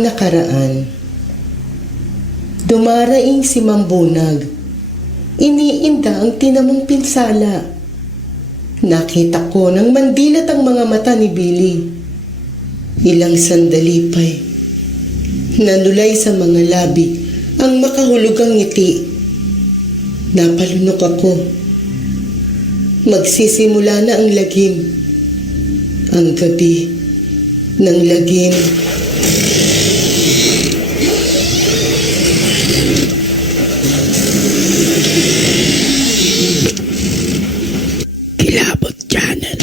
nakaraan. Dumaraing si Mambunag. Iniinda ang tinamong pinsala. Nakita ko nang mandilat ang mga mata ni Billy. Ilang sandali pa'y nanulay sa mga labi ang makahulugang ngiti. Napalunok ako. Magsisimula na ang lagim. Ang gabi ng lagim. Kilabot Channel.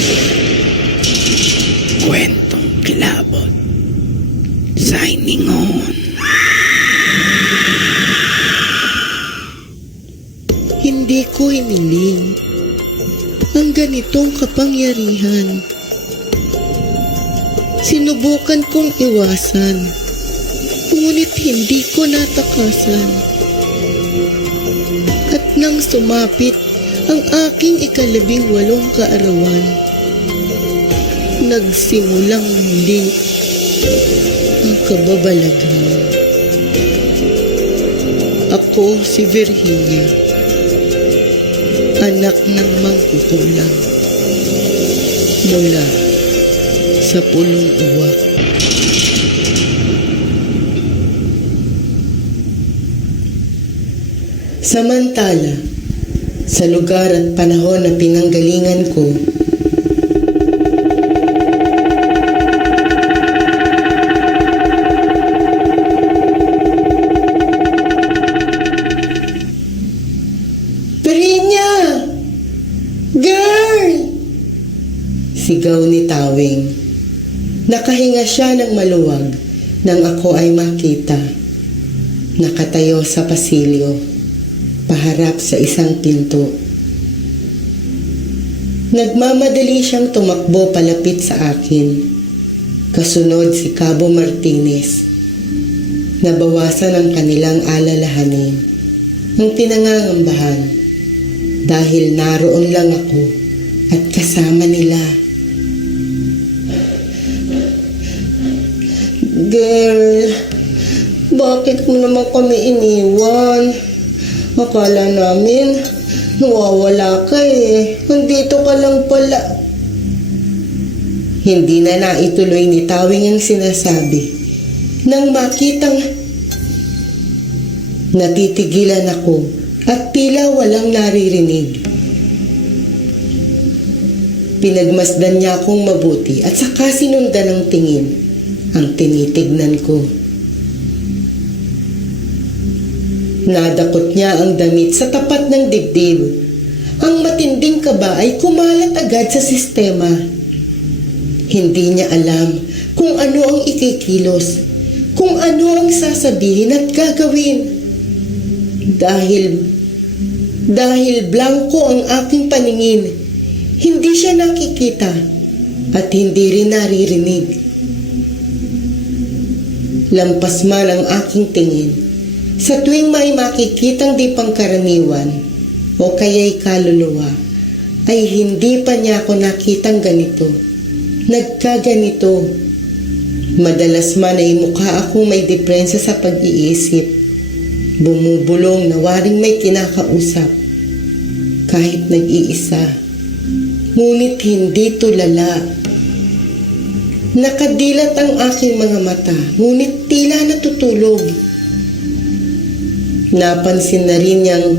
Kwentong kilabot. Signing on. Hindi ko hiniling ang ganitong kapangyarihan. Sinubukan kong iwasan, ngunit hindi ko natakasan. At nang sumapit ang aking 18 kaarawan, nagsimulang muli ang kababalaghan. Ako si Virginia, anak ng mangkukulang, mula sa pulong uwak. Samantala, sa lugar at panahon na pinanggalingan ko, Perinya! Girl! Sigaw ni Tawing. Nakahinga siya ng maluwag nang ako ay makita. Nakatayo sa pasilyo, paharap sa isang pinto. Nagmamadali siyang tumakbo palapit sa akin. Kasunod si Cabo Martinez. Nabawasan ang kanilang alalahanin, ang pinangangambahan, dahil naroon lang ako at kasama nila. Girl, bakit mo naman kami iniwan? Akala namin nawawala ka eh. Nandito ka lang pala. Hindi na naituloy ni Tawing ang sinasabi. Nang makitang natitigilan ako at tila walang naririnig. Pinagmasdan niya akong mabuti at saka sinundan ng tingin ang tinitignan ko. Nadakot niya ang damit sa tapat ng dibdib. Ang matinding kaba ay kumalat agad sa sistema. Hindi niya alam kung ano ang ikikilos, kung ano ang sasabihin at gagawin. Dahil blanko ang aking paningin, hindi siya nakikita at hindi rin naririnig. Lampas man ang aking tingin, sa tuwing may makikitang di pangkaraniwan o kaya'y kaluluwa, ay hindi pa niya ako nakitang ganito, nagkaganito. Madalas man ay mukha akong may depresya sa pag-iisip, bumubulong na waring may kinakausap, kahit nag-iisa, ngunit hindi tulala. Nakadilat ang aking mga mata, ngunit tila natutulog. Napansin na rin niyang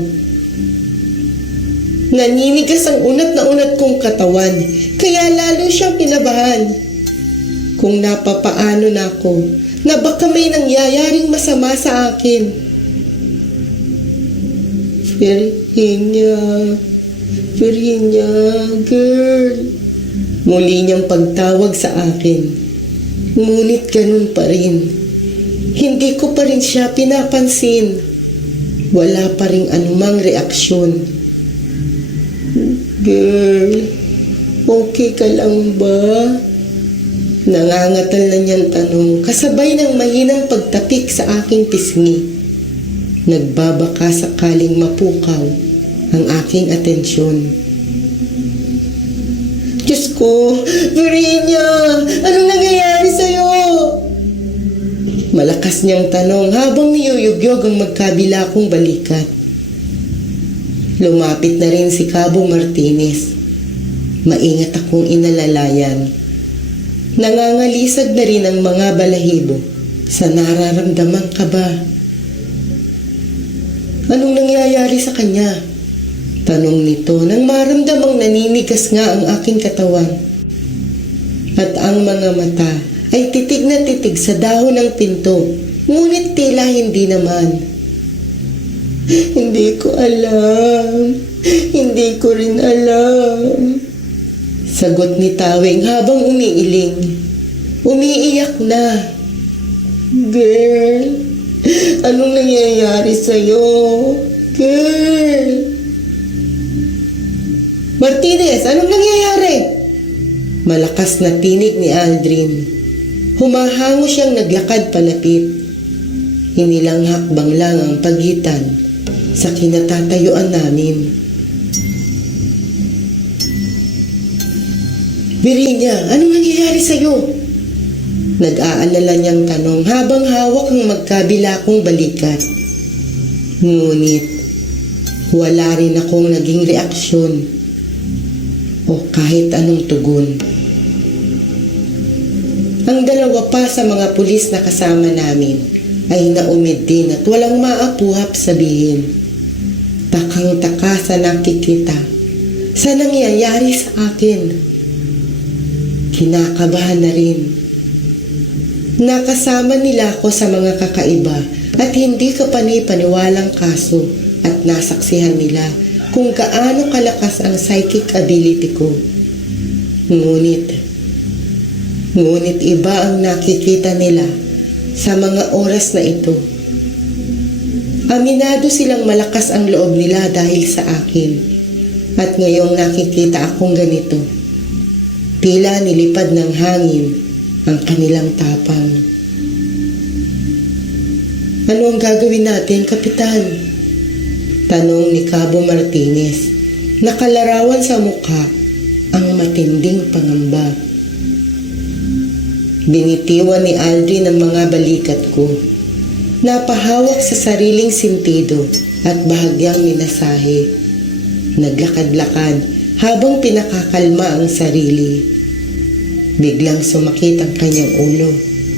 naninigas ang unat na unat kong katawan, kaya lalo siyang kinabahan. Kung napapaano na ako, na baka may nangyayaring masama sa akin. Virginia, girl. Muli niyang pagtawag sa akin. Ngunit ganun pa rin. Hindi ko pa rin siya pinapansin. Wala pa rin anumang reaksyon. Girl, okay ka lang ba? Nangangatal na niyang tanong, kasabay ng mahinang pagtapik sa aking pisngi. Nagbabaka sakaling mapukaw ang aking atensyon. Diyos ko, Virginia, anong nangyayari sa'yo? Malakas Malakas niyang tanong habang niyuyugyog ang magkabila kong balikat. Lumapit na rin si Cabo Martinez. Maingat akong inalalayan. Nangangalisag na rin ang mga balahibo sa nararamdamang kaba. Anong nangyayari sa kanya? Tanong nito nang maramdamang naninigas nga ang aking katawan. At ang mga mata ay titig na titig sa dahon ng pinto, ngunit tila hindi naman. Hindi ko alam. Hindi ko rin alam. Sagot ni Tawing habang umiiling. Umiiyak na. Girl, anong nangyayari sa'yo? Girl! Martinez, anong nangyayari? Malakas na tinig ni Aldrin. Humahango siyang naglakad palapit. Hinilang hakbang lang ang pagitan sa kinatatayuan namin. Virginia, anong nangyayari sa'yo? Nag-aalala niyang tanong habang hawak ang magkabila kong balikat. Ngunit, wala rin akong naging reaksyon o kahit anong tugon. Ang dalawa pa sa mga pulis na kasama namin ay naumid din at walang maapuhap sabihin. Takang-taka sa nakikita sa nangyayari sa akin. Kinakabahan na rin. Nakasama nila ako sa mga kakaiba at hindi kapani-paniwalang kaso at nasaksihan nila kung gaano kalakas ang psychic ability ko. Ngunit iba ang nakikita nila sa mga oras na ito. Aminado silang malakas ang loob nila dahil sa akin. At ngayong nakikita akong ganito, tila nilipad ng hangin ang kanilang tapang. Ano ang gagawin natin, Kapitan? Tanong ni Cabo Martinez. Nakalarawan sa mukha ang matinding pangamba. Binitiwan ni Aldrin ang mga balikat ko. Napahawak sa sariling sintido at bahagyang minasahe. Naglakad-lakad habang pinakakalma ang sarili. Biglang sumakit ang kanyang ulo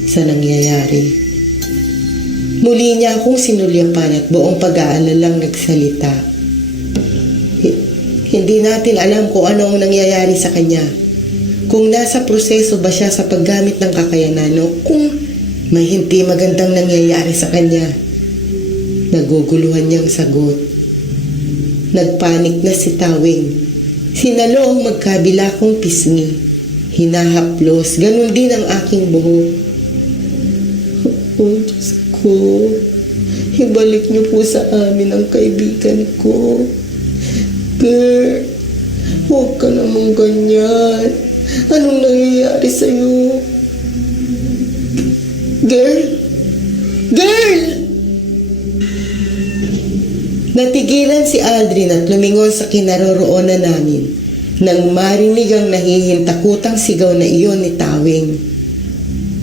sa nangyayari. Muli niya akong sinulyapan at buong pag-aalalang nagsalita. Hindi natin alam kung ano ang nangyayari sa kanya. Kung nasa proseso ba siya sa paggamit ng kakayanan o kung may hindi magandang nangyayari sa kanya. Naguguluhan niyang sagot. Nagpanik na si Tawing. Sinalo ang magkabila kong pisngi. Hinahaplos, ganun din ang aking buhok. Oh, Diyos ko. Ibalik niyo po sa amin ang kaibigan ko. Girl, huwag ka namang ganyan. Anong nangyayari sa'yo? Girl? Girl! Natigilan si Aldrin at lumingon sa kinaroroonan namin nang marinig ang nahihintakutang sigaw na iyon ni Tawing.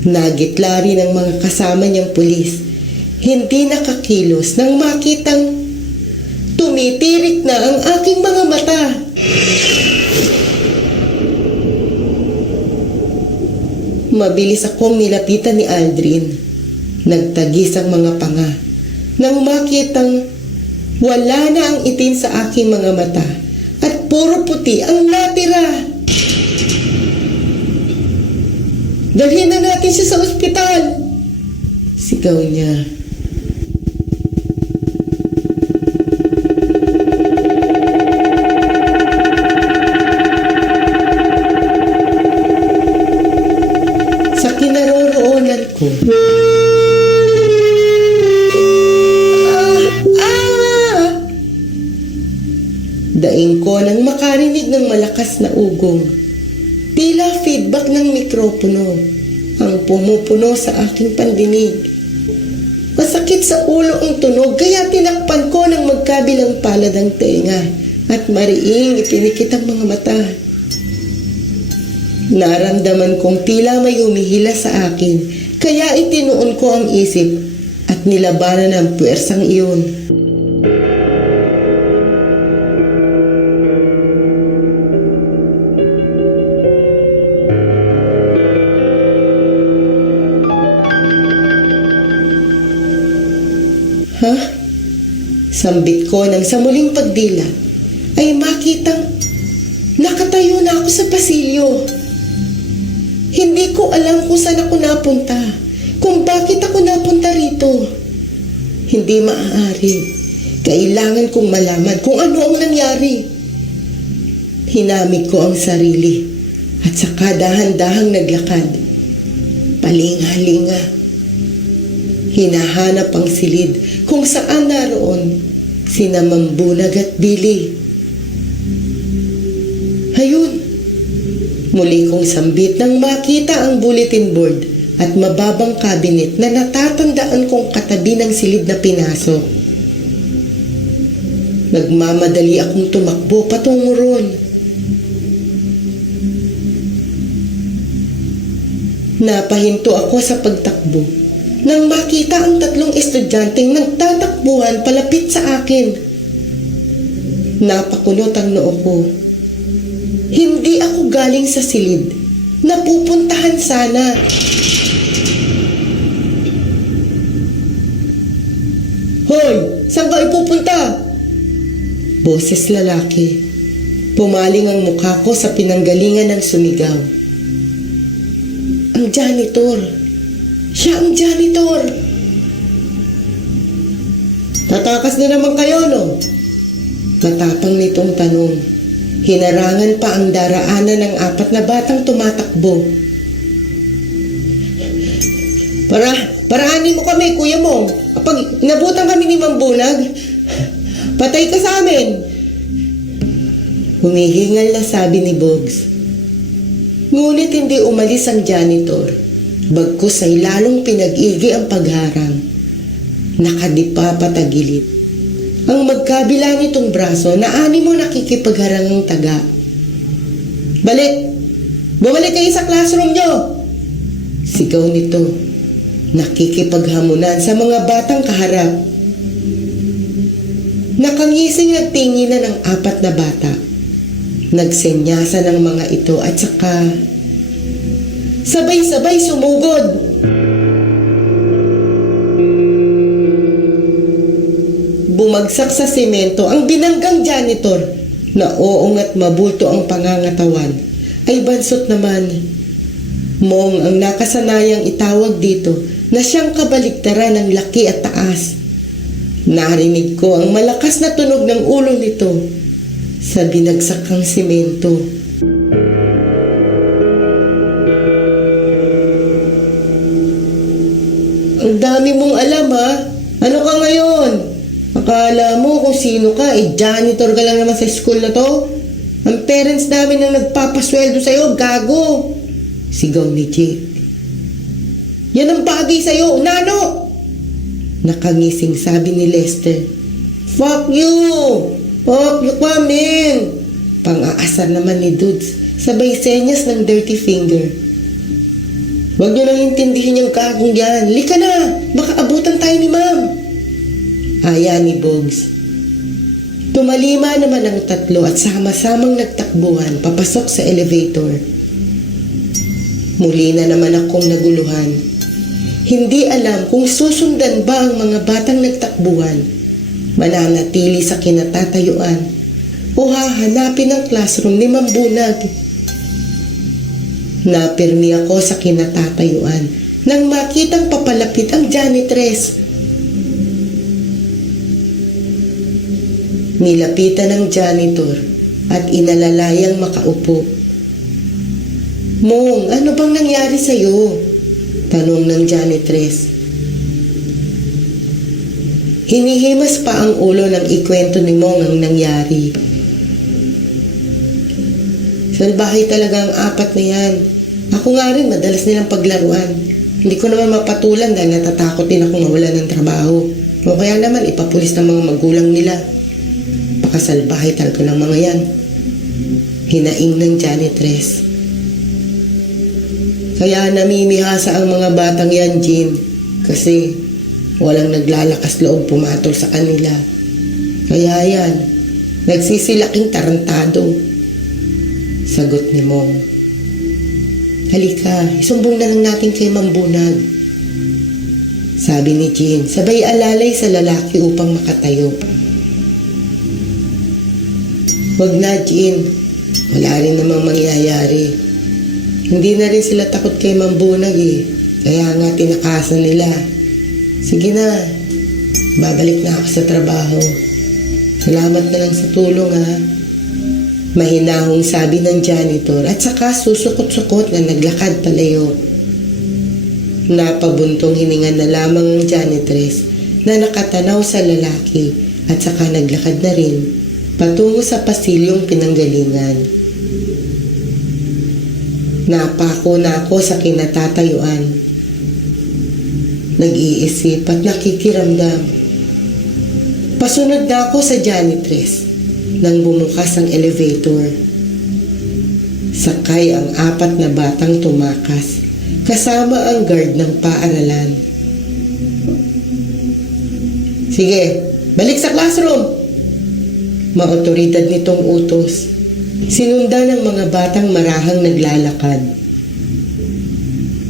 Nagitla rin ang mga kasama niyang pulis. Hindi nakakilos nang makitang tumitirik na ang aking mga mata. Mabilis akong nilapitan ni Aldrin. Nagtagis ang mga panga nang makitang wala na ang itim sa aking mga mata at puro puti ang natira. Dalhin na natin siya sa ospital! Sigaw niya. Sa kinaroroonan ko, daing ko nang makarinig ng malakas na ugong. Tila feedback ng mikropono ang pumupuno sa aking pandinig. Masakit sa ulo ang tunog kaya tinakpan ko ng magkabilang palad ang tenga at mariing ipinikit ang mga mata. Naramdaman kong tila may humihila sa akin Kaya itinuon ko ang isip at nilabanan ang puwersang iyon. Ha? Sambit ko nang sa muling pagdila ay makitang nakatayo na ako sa pasilyo. Hindi ko alam kung saan ako napunta, kung bakit ako napunta rito. Hindi maaari. Kailangan kong malaman kung ano ang nangyari. Hinamig ko ang sarili at saka dahan-dahang naglakad. Palinga-linga. Hinahanap ang silid kung saan naroon sina Mambunag at Billy. Ayun, muli kong sambit nang makita ang bulletin board at mababang cabinet na natatandaan kong katabi ng silid na pinasok. Nagmamadali akong tumakbo patungo roon. Napahinto ako sa pagtakbo nang makita ang 3 estudyanteng nagtatakbuhan palapit sa akin. Napakulot ang noo ko. Hindi ako galing sa silid. Napupuntahan sana. Hoy! Saan ka ipupunta? Boses lalaki. Pumaling ang mukha ko sa pinanggalingan ng sumigaw. Ang janitor. Siya ang janitor. Tatakas na naman kayo, no? Matapang nitong tanong. Hinarangan pa ang daraanan ng 4 na batang tumatakbo. Paraanin mo kami, kuya mo. Kapag nabutan kami ni Mambunag, patay ka sa amin. Humihingal na sabi ni Bogs. Ngunit hindi umalis ang janitor. Bagkus ay lalong pinag-igi ang pagharang. Nakadipa patagilid. Ang magkabila nitong braso na animo nakikipagharang ang taga. Balik! Bumalik kayo sa classroom nyo! Sigaw nito. Nakikipaghamunan sa mga batang kaharap. Nakangising nagtinginan ng 4 na bata. Nagsenyasa ng mga ito at saka sabay-sabay sumugod. Bumagsak sa semento ang binanggang janitor na oong at mabulto ang pangangatawan ay bansot naman. Mong ang nakasanayang itawag dito na siyang kabaliktaran ng laki at taas. Narinig ko ang malakas na tunog ng ulo nito sa binagsakang semento. Ang dami mong alam, ha? Ano ka ngayon? Akala mo kung sino ka, janitor ka lang naman sa school na to? Ang parents namin ang nagpapasweldo sa'yo, gago! Sigaw ni Jake. Yan ang bagay sa'yo, nano! Nakangising sabi ni Lester. Fuck you! Fuck you kamin! Pang-aasar naman ni Dudes, sabay senyas ng dirty finger. Huwag niyo nang intindihin yung kagong yan. Lika na! Baka abutan tayo ni ma'am. Aya ni Bogs. Tumalima naman ang 3 at sama-samang nagtakbuhan papasok sa elevator. Muli na naman akong naguluhan. Hindi alam kung susundan ba ang mga batang nagtakbuhan, mananatili sa kinatatayuan, o hahanapin ang classroom ni Mambunag. Napirmi ako sa kinatatayuan nang makitang papalapit ang janitress. Nilapitan ng janitor at inalalayang makaupo. Mong, ano bang nangyari sa'yo? Tanong ng janitress. Hinihimas pa ang ulo ng ikwento ni Mong ang nangyari. Salbahay talaga ang 4 na yan. Ako nga rin, madalas nilang paglaruan. Hindi ko naman mapatulan dahil natatakot din akong mawala ng trabaho. O kaya naman ipapulis ng mga magulang nila. Pakasalbahay talaga ng mga yan. Hinaing ng janitress. Kaya namimihasa ang mga batang yan, Jean. Kasi walang naglalakas loob pumatol sa kanila. Kaya yan, nagsisilaking tarantado. Sagot ni Mong. Halika, isumbong na lang natin kay Mambunag. Sabi ni Jean, sabay alalay sa lalaki upang makatayo. Wag na, Jean. Wala rin namang mangyayari. Hindi na rin sila takot kay Mambunag eh. Kaya nga tinakasan nila. Sige na, babalik na ako sa trabaho. Salamat na lang sa tulong ha. Mahinahong sabi ng janitor at saka susukot-sukot na naglakad palayo. Napabuntong hininga na lamang ang janitress na nakatanaw sa lalaki at saka naglakad na rin patungo sa pasilyong pinanggalingan. Napako na ako sa kinatatayuan. Nag-iisip at nakikiramdam. Pasunod na ako sa janitress nang bumukas ang elevator. Sakay ang 4 na batang tumakas kasama ang guard ng paaralan. Sige, balik sa classroom! Maotoridad nitong utos. Sinundan ng mga batang marahang naglalakad.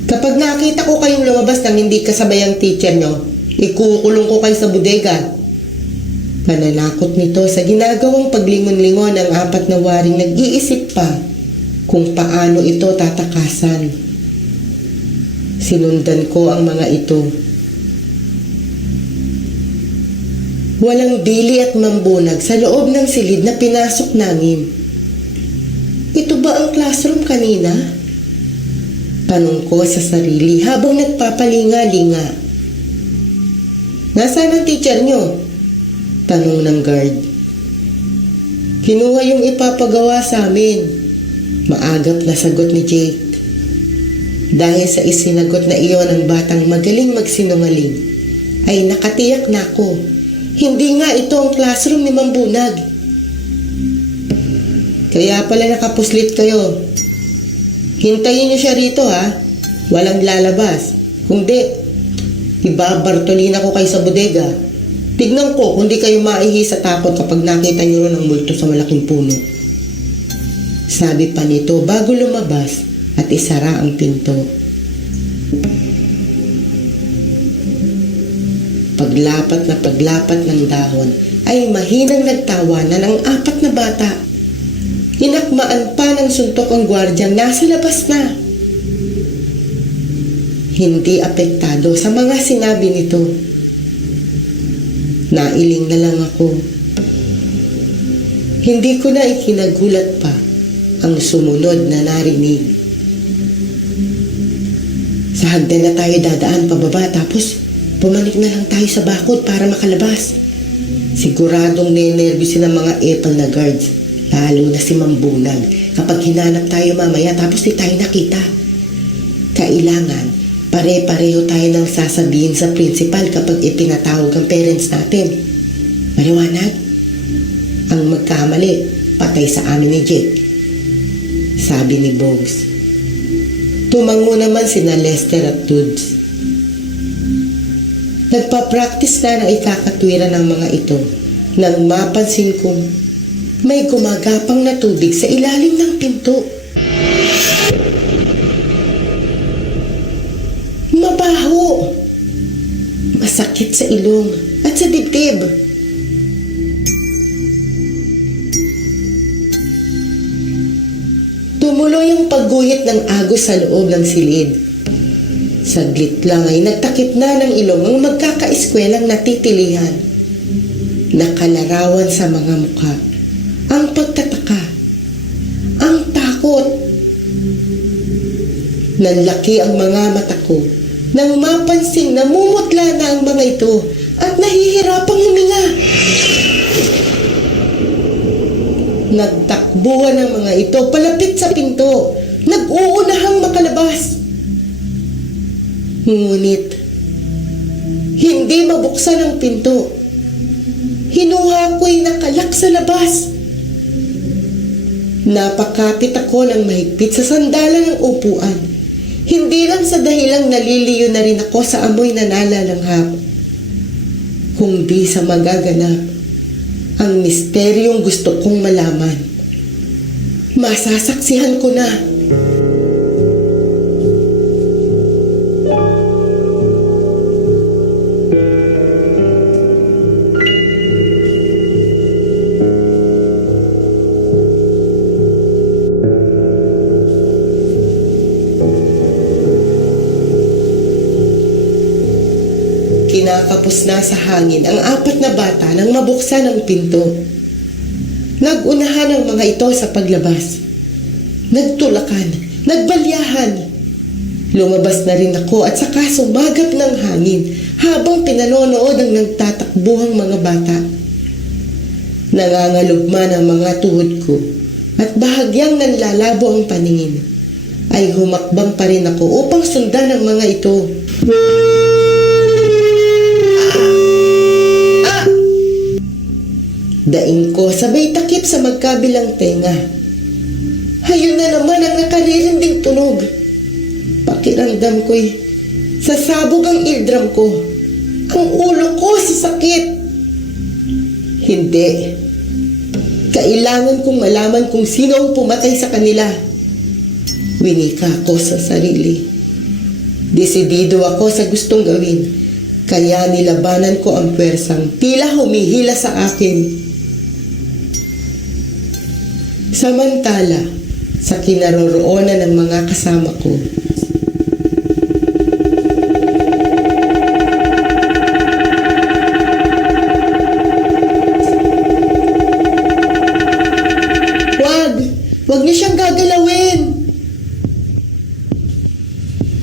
Kapag nakita ko kayong lumabas nang hindi kasabay ang teacher nyo, ikukulong ko kayo sa bodega. Pananakot nito sa ginagawang paglingon-lingon ng 4 na waring nag-iisip pa kung paano ito tatakasan. Sinundan ko ang mga ito. Walang Billy at Mambunag sa loob ng silid na pinasok namin. Ito ba ang classroom kanina? Tanong ko sa sarili habang nagpapalinga-linga. Nasaan ang teacher nyo? Tanong ng guard. Kinuha yung ipapagawa sa amin. Maagap na sagot ni Jake. Dahil sa isinagot na iyon ng batang magaling magsinungaling, ay nakatiyak na ako. Hindi nga ito ang classroom ni Mambunag. Kaya pala nakapuslit kayo. Hintayin niyo siya rito ha. Walang lalabas. Kung di, ibabartolin ako kayo sa bodega. Tignan ko kung di kayo maihi sa takot kapag nakita niyo ron ang multo sa malaking puno. Sabi pa nito bago lumabas at isara ang pinto. Paglapat ng dahon ay mahinang nagtawanan ang 4 na bata. Hinakmaan pa ng suntok ang gwardyang nasa labas na. Hindi apektado sa mga sinabi nito. Nailing na lang ako. Hindi ko na ikinagulat pa ang sumunod na narinig. Sa hagdan na tayo dadaan pababa tapos bumalik na lang tayo sa bakod para makalabas. Siguradong nenervyos ng mga epal na guards. Lalo na si Mambunag kapag hinanap tayo mamaya tapos di tayo nakita. Kailangan pare-pareho tayo nang sasabihin sa principal kapag ipinatawag ang parents natin. Maliwanag? Ang magkamali, patay sa amin ni Jake. Sabi ni Bogs. Tumango naman sina Lester at Tudes. Nagpa-practice na ng ikakatwiran ng mga ito nang mapansin kong may gumagapang na tubig sa ilalim ng pinto. Mabaho. Masakit sa ilong at sa dibdib. Tumuloy ang pagguhit ng agos sa loob ng silid. Saglit lang ay nagtakip na ng ilong ang magkakaeskwelang natitilihan. Nakalarawan sa mga mukha ang pagtataka, ang takot. Nanlaki ang mga mata ko nang mapansing namumutla na ang mga ito at nahihirapang huminga. Nagtakbuhan ang mga ito palapit sa pinto, nag-uunahang makalabas. Ngunit, hindi mabuksan ang pinto. Hinuha ko'y nakalak sa labas. Napakapit ako ng mahigpit sa sandalan ng upuan. Hindi lang sa dahilang naliliyo na rin ako sa amoy na nalalanghap, kundi sa magaganap ang misteryong gusto kong malaman. Masasaksihan ko na. Kinakapos na sa hangin ang 4 na bata nang mabuksan ang pinto. Nagunahan ang mga ito sa paglabas. Nagtulakan, nagbalyahan. Lumabas na rin ako at saka sumagap ng hangin habang pinanonood ang nagtatakbuhang mga bata. Nangangalugma ang mga tuhod ko at bahagyang nanlalabo ang paningin. Ay humakbang pa rin ako upang sundan ang mga ito. Daing ko sabay takip sa magkabilang tenga. Hayun na naman ang nakaririnding tunog. Pakiramdam ko'y sasabog ang eardrum ko. Ang ulo ko sa sakit. Hindi. Kailangan kong malaman kung sino ang pumatay sa kanila. Winika ko sa sarili. Desidido ako sa gustong gawin. Kaya nilabanan ko ang pwersang tila humihila sa akin. Samantala, sa kinaroroonan ng mga kasama ko, Wag niyo siyang gagalawin!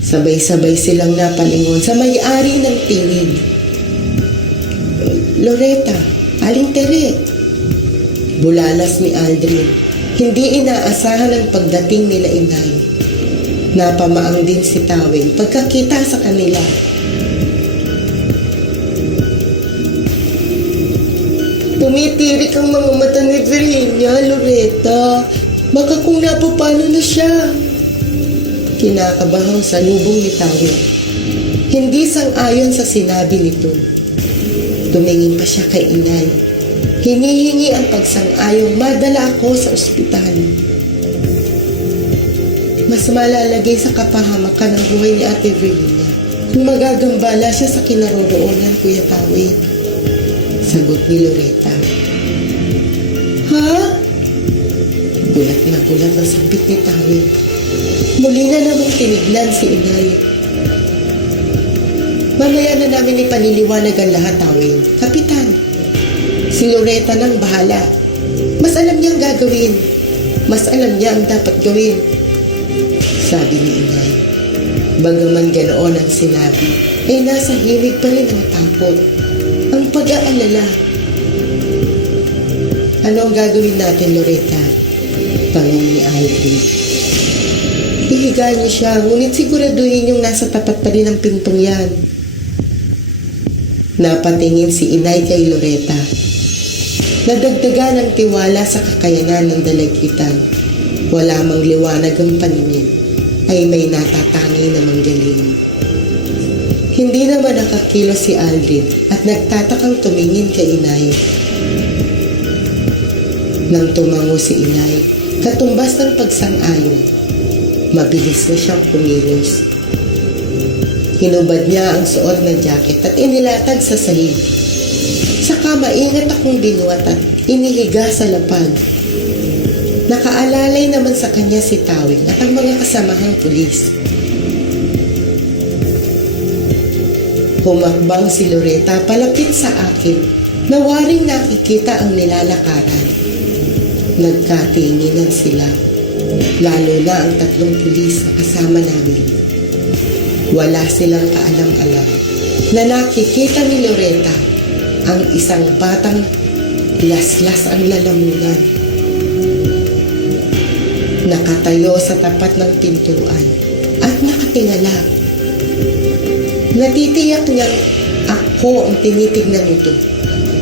Sabay-sabay silang napalingon sa may-ari ng tinig. Loretta, Aling Tere. Bulalas ni Aldrin. Hindi inaasahan ang pagdating nila inay. Napamaang din si Tawing pagkakita sa kanila. Tumitirik ang mga mata ni Virginia, Loretta. Baka kung napapano na siya. Kinakabahang salubong ni Tawing. Hindi sang-ayon sa sinabi nito. Tumingin pa siya kay inay. Hinihingi ang pagsang-ayong madala ako sa ospital. Mas malalagay sa kapahamakan ang buhay ni Ate Virginia kung magagambala siya sa kinaroroonan, Kuya Tawing. Sagot ni Loretta. Ha? Gulat na gulat ang sagot ni Tawing. Muli na namang tinignan si inay. Mamaya na namin ipaniliwanag ang lahat, Tawing. Kapitan, si Loretta nang bahala. Mas alam niya ang gagawin. Mas alam niya ang dapat gawin. Sabi ni inay. Bagaman ganoon ang sinabi, ay nasa himig pa rin ang takot. Ang pag-aalala. Ano ang gagawin natin, Loretta? Tanong ni Aldrin. Ihiga niyo siya, ngunit siguraduhin yung nasa tapat pa rin ang pintong yan. Napatingin si inay kay Loretta. Nadagdagan ng tiwala sa kakayanan ng dalagitan. Wala mang liwanag ang paningin, ay may natatangi na manggaling. Hindi naman nakakilo si Aldrin at nagtatakang tumingin kay inay. Nang tumango si inay, katumbas ng pagsang-ayon, mabilis na siyang kumilos. Hinubad niya ang suot na jacket at inilatag sa sahig. Saka maingat akong binuhat at inihiga sa lapag. Nakaalalay naman sa kanya si Tawing at ang mga kasamahang pulis. Humakbang si Loretta palapit sa akin na waring nakikita ang nilalakaran. Nagkatinginan sila, lalo na ang 3 pulis na kasama namin. Wala silang kaalam-alam na nakikita ni Loretta ang isang batang laslas ang lalamunan. Nakatayo sa tapat ng pintuan at nakatingala. Natitiyak niyang ako ang tinitignan nito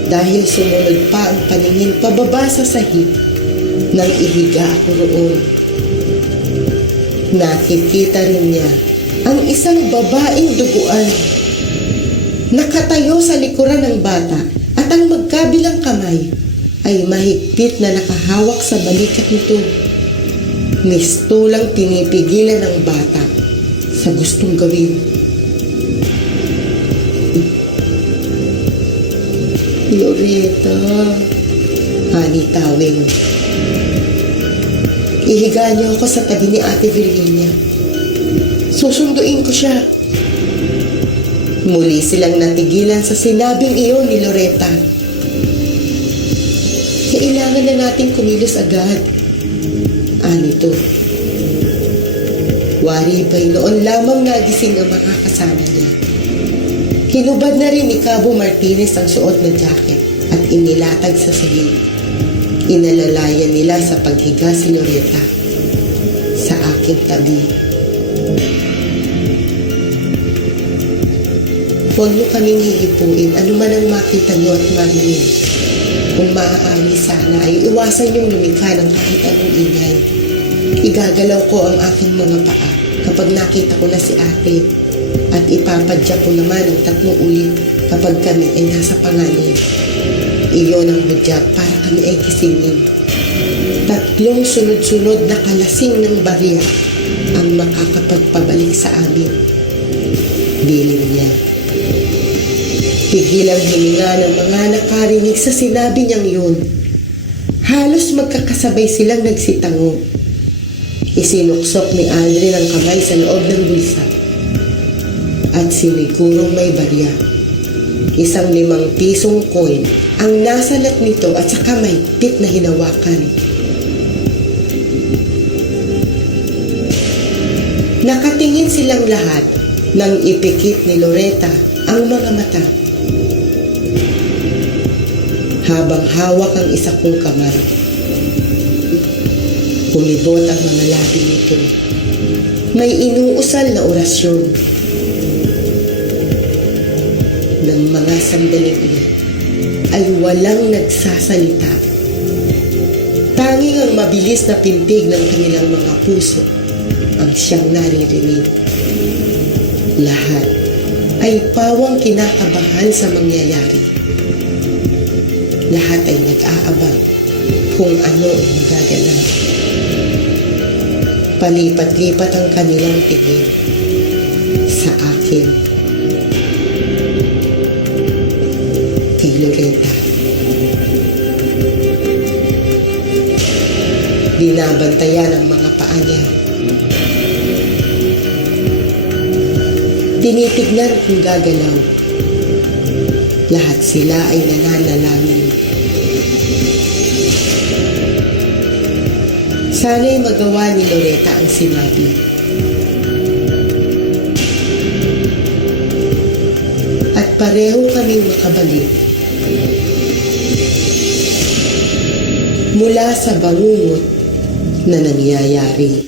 dahil sumunod pa ang paningin pababa sa sahig nang ihiga ako roon. Nakikita rin niya ang isang babaeng duguan. Nakatayo sa likuran ng bata at ang magkabilang kamay ay mahigpit na nakahawak sa balikat nito. Mistulang pinipigilan ng bata sa gustong gawin. Loretta, hanitawin. Ihiga niyo ako sa tabi ni Ate Virginia. Susunduin ko siya. Muli silang natigilan sa sinabing iyon ni Loretta. Kailangan na nating kumilos agad. Anito. Wari ba'y noon lamang nagising ang mga kasama niya. Hinubad na rin ni Cabo Martinez ang suot na jacket at inilatag sa sahig. Inalalayan nila sa paghiga si Loretta sa aking tabi. Huwag niyo kaming hihipuin anuman ang makita niyo at marinig. Kung maaari sana ay iwasan niyong lumikha ng kahit anong ingay. Igagalaw ko ang aking mga paa kapag nakita ko na si ate at ipapadya ko naman ang 3 ulit kapag kami ay nasa panganib. Iyon ang hudyat para kami ay gisingin. 3 sunod-sunod na kalasing ng barya ang makakapagpabalik sa amin. Bilin niya. Pigilang hininga ng mga nakarinig sa sinabi niyang yun. Halos magkakasabay silang nagsitango. Isinuksok ni Andre ang kamay sa loob ng bulsa at sinigurong may barya. Isang 5 pisong coin ang nasalat nito at saka may pit na hinawakan. Nakatingin silang lahat nang ipikit ni Loretta ang mga mata. Habang hawak ang isa kong kamay, kumibot ang mga labi nito. May inuusal na orasyon. Ng mga sandaling iyon ay walang nagsasalita. Tanging ang mabilis na pintig ng kanilang mga puso ang siyang naririnig. Lahat ay pawang kinakabahan sa mangyayari. Lahat ay nag-aabang kung ano ang magaganap. Palipat-lipat ang kanilang tingin sa akin. Kay Loretta. Binabantayan ang mga paa niya. Tinitignan kung gagalaw. Lahat sila ay nananalangin. Sana'y magawa ni Loretta ang sinabi. At pareho kaming makabalik mula sa bangungot na nangyayari.